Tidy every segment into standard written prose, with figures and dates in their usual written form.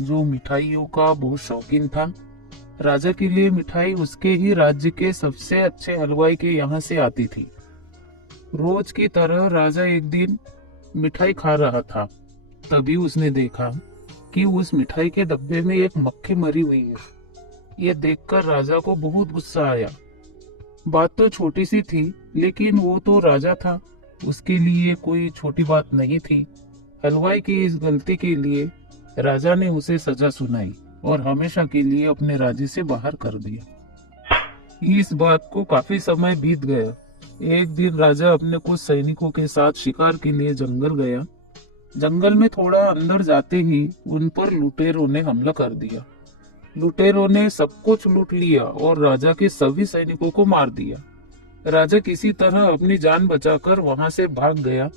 जो मिठाइयों का बहुत शौकीन था। राजा के लिए मिठाई उसके ही राज्य के सबसे अच्छे हलवाई के यहाँ से आती थी। रोज की तरह राजा एक दिन मिठाई खा रहा था। तभी उसने देखा कि उस मिठाई के डब्बे में एक मक्खी मरी हुई है। ये देखकर राजा को बहुत गुस्सा आया। बात तो छोटी सी थी, लेकिन वो तो राजा था। उसके लिए कोई छोटी बात नहीं थी। हलवाई की इस गलती के लिए राजा ने उसे सजा सुनाई और हमेशा के लिए अपने राज्य से बाहर कर दिया। इस बात को काफी समय बीत गया। एक दिन राजा अपने कुछ सैनिकों के साथ शिकार के लिए जंगल गया। जंगल में थोड़ा अंदर जाते ही उन पर लुटेरों ने हमला कर दिया। लुटेरों ने सब कुछ लूट लिया और राजा के सभी सैनिकों को मार दिया। राजा किसी तरह अपनी जान बचाकर वहां से भाग गया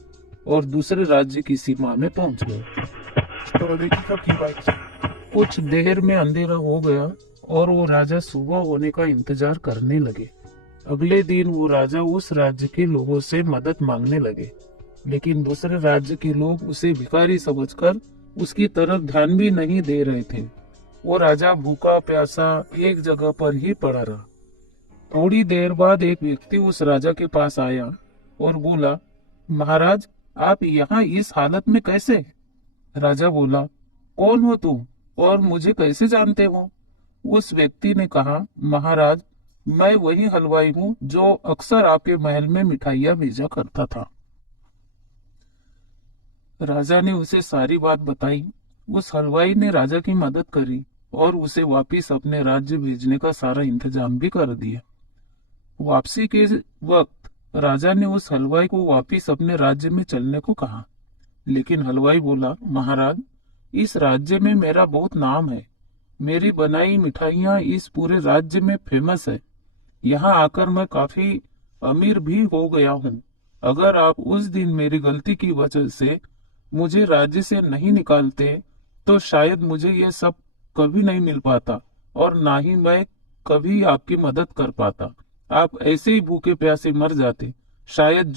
और दूसरे राज्य की सीमा में पहुंच गया। कुछ देर में अंधेरा हो गया और वो राजा सुबह होने का इंतजार करने लगे। अगले दिन वो राजा उस राज्य के लोगों से मदद मांगने लगे, लेकिन दूसरे राज्य के लोग उसे भिखारी समझकर उसकी तरफ ध्यान भी नहीं दे रहे थे। वो राजा भूखा प्यासा एक जगह पर ही पड़ा रहा। थोड़ी देर बाद एक व्यक्ति उस राजा के पास आया और बोला, महाराज, आप यहाँ इस हालत में कैसे? राजा बोला, कौन हो तुम और मुझे कैसे जानते हो? उस व्यक्ति ने कहा, महाराज, मैं वही हलवाई हूँ जो अक्सर आपके महल में मिठाइयाँ भेजा करता था। राजा ने उसे सारी बात बताई। उस हलवाई ने राजा की मदद करी और उसे वापिस अपने राज्य भेजने का सारा इंतजाम भी कर दिया। वापसी के वक्त राजा ने उस हलवाई को वापिस अपने राज्य में चलने को कहा, लेकिन हलवाई बोला, महाराज, इस राज्य में मेरा बहुत नाम है। मेरी बनाई मिठाइयाँ इस पूरे राज्य में फेमस है। यहाँ आकर मैं काफी अमीर भी हो गया हूँ। अगर आप उस दिन मेरी गलती की वजह से मुझे राज्य से नहीं निकालते, तो शायद मुझे ये सब कभी नहीं मिल पाता और ना ही मैं कभी आपकी मदद कर पाता। आप ऐसे ही भूखे प्यासे मर जाते। शायद जो